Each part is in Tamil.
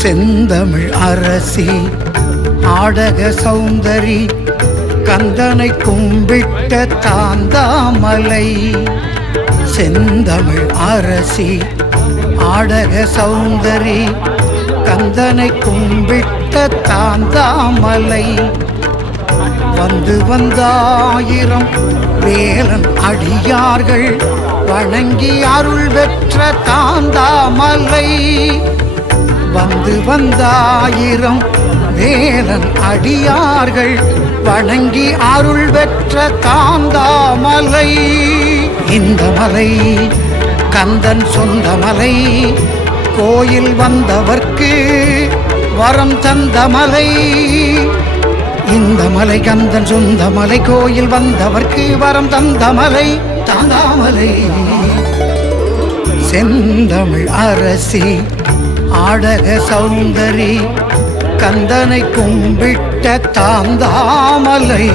செந்தமிழ் அரசி ஆடக சௌந்தரி கந்தனை கும்பிட்ட தாந்தாமலை. செந்தமிழ் அரசி ஆடக சௌந்தரி கந்தனை கும்பிட்ட தாந்தாமலை. வந்து வந்தாயிரம் வேலன் அடியார்கள் வணங்கி அருள் பெற்ற தாந்தாமலை. வந்து வந்தாயிரம் வேலன் அடியார்கள் வணங்கி அருள் பெற்ற தாந்தாமலை இந்த மலை கந்தன் சொந்த மலை. கோயில் வந்தவர்க்கு வரம் தந்த மலை. இந்த மலை கந்தன் சொந்த மலை கோயில் வந்தவர்க்கு வரம் தந்த மலை. தாந்தாமலை. செந்தமிழ் அரசி ஆடக சௌந்தரி கந்தனை கும்பிட்ட தாந்தாமலை.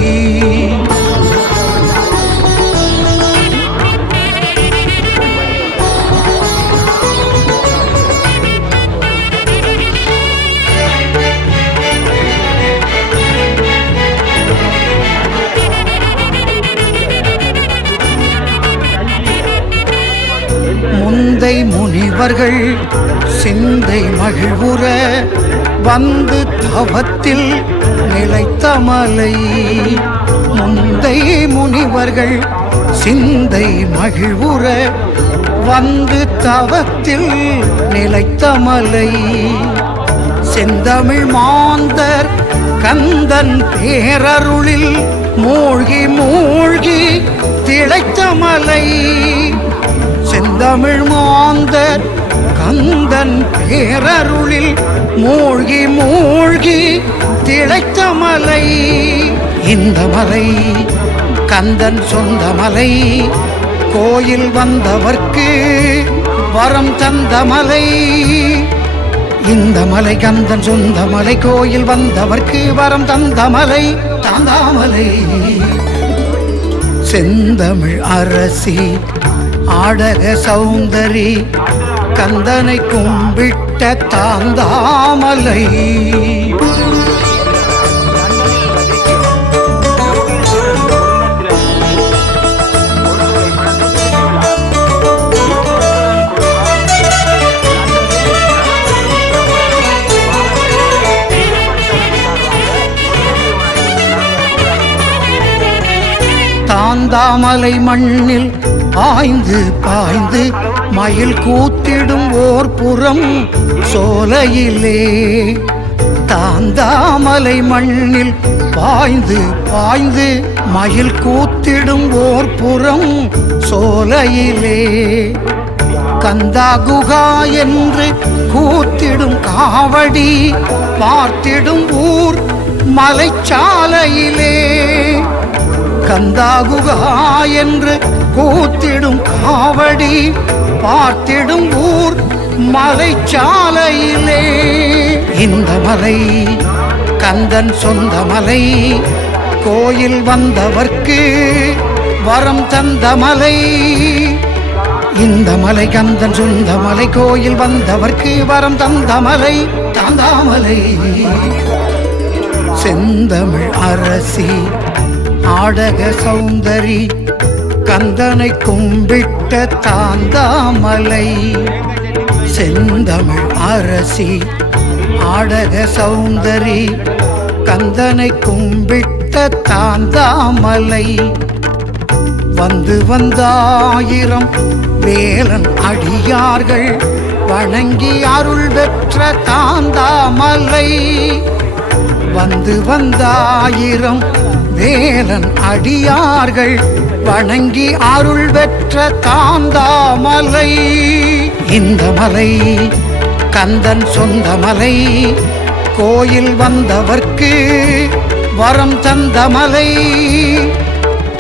சிந்தை முனிவர்கள் சிந்தை மகிழ்வுற வந்து தவத்தில் நிலைத்த மலை முந்தை முனிவர்கள் சிந்தை மகிழ்வுற வந்து தவத்தில் நிலைத்த மலை செந்தமிழ் மாந்தர் கந்தன் பேரருளில் மூழ்கி மூழ்கி திளைத்த மலை செந்தமிழ் மாந்தர் கந்தன் பேரருளில் மூழ்கி மூழ்கி திளைத்த மலை. இந்த மலை கந்தன் சொந்த மலை. கோயில் வந்தவர்க்கு வரம் தந்த மலை. இந்த மலை கந்தன் சொந்த மலை கோயில் வந்தவர்க்கு வரம் தந்த மலை. தந்தாமலை. செந்தமிழ் அரசி ஆடக சௌந்தரி கந்தனை கும்பிட்ட தாந்தாமலை. தாந்தாமலை மண்ணில் ஆய்ந்து பாய்ந்து மயில் கூத்திடும் ஓர் புறம் சோலையிலே. தாந்தாமலை மண்ணில் பாய்ந்து பாய்ந்து மயில் கூத்திடும் ஓர் புறம் சோலையிலே. கந்தா குகா என்று கூத்திடும் காவடி பார்த்திடும் ஊர் மலைச்சாலையிலே. கந்தாகுகா என்று கூத்திடும் காவடி பார்த்திடும் ஊர் மலைச்சாலையிலே. இந்த மலை கந்தன் சொந்த மலை கோயில் வந்தவர்க்கு வரம் தந்த மலை. இந்த மலை கந்தன் சொந்த மலை கோயில் வந்தவர்க்கு வரம் தந்த மலை தாந்தாமலை செந்தமிழ் அரசி நாடக சௌந்தரி கந்தனை கும்பிட்ட தாந்தாமலை. செந்தமிழ் அரசி ஆடக சௌந்தரி கந்தனை கும்பிட்ட தாந்தாமலை. வந்து வந்தாயிரம் வேலன் அடியார்கள் வணங்கி அருள் பெற்ற தாந்தாமலை. வந்து வந்தாயிரம் வேலன் அடியார்கள் வணங்கி அருள் பெற்ற தாந்தாமலை இந்த மலை கந்தன் சொந்த மலை. கோயில் வந்தவர்க்கு வரம் தந்த மலை.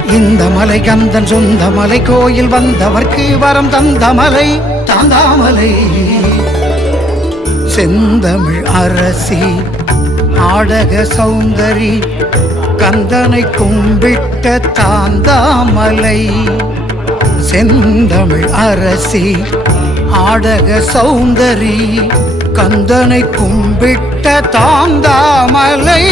இந்த மலை கந்தன் சொந்த மலை கோயில் வந்தவர்க்கு வரம் தந்த மலை. தாந்தாமலை. செந்தமிழ் அரசி நாடக சௌந்தரி கந்தனை கும்பிட்ட தாந்தாமலை செந்தமிழ் அரசி ஆடக சௌந்தரி கந்தனை கும்பிட்ட தாந்தாமலை.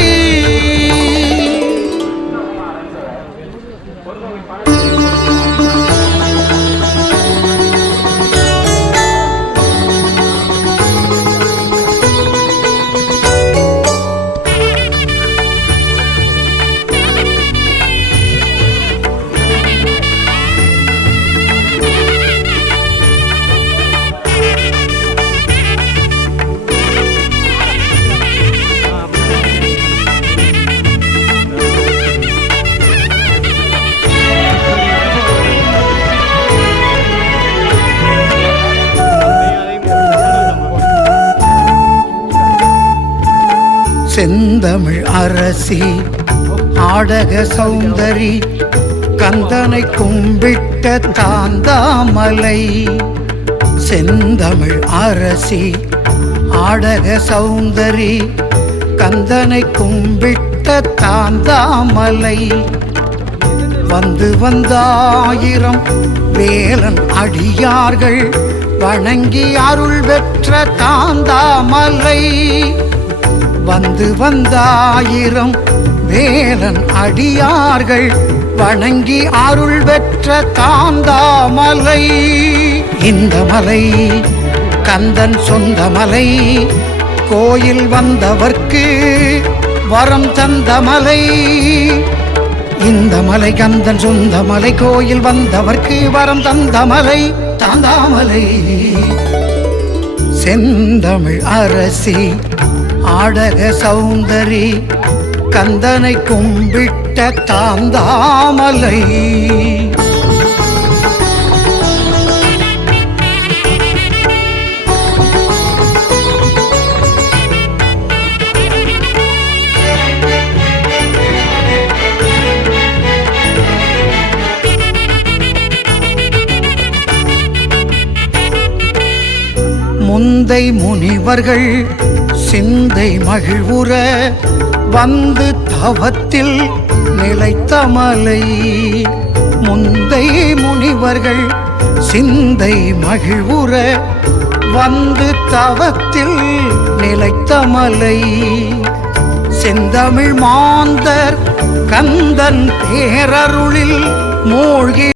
செந்தமிழ் அரசி ஆடக சௌந்தரி கந்தனை கும்பிட்ட தாந்தாமலை. செந்தமிழ் அரசி ஆடக சௌந்தரி கந்தனை கும்பிட்ட தாந்தாமலை. வந்து வந்தாயிரம் வேலன் அடியார்கள் வணங்கி அருள் பெற்ற தாந்தாமலை. வந்து வந்தாயிரம் வேலன் அடியார்கள் வணங்கி அருள் பெற்ற தாந்தாமலை இந்த மலை கந்தன் சொந்த மலை. கோயில் வந்தவர்க்கு வரம் தந்த மலை. இந்த மலை கந்தன் சொந்த மலை கோயில் வந்தவர்க்கு வரம் தந்த மலை. தாந்தாமலை. செந்தமிழ் அரசி ஆடக சௌந்தரி கந்தனை கும்பிட்ட தாந்தாமலை. முந்தை முனிவர்கள் சிந்தை மகிழ்வுற வந்து தவத்தில் நிலைத்தமலை. முந்தை முனிவர்கள் சிந்தை மகிழ்வுற வந்து தவத்தில் நிலைத்தமலை. செந்தமிழ் மாந்தர் கந்தன் பேரருளில் மூழ்கி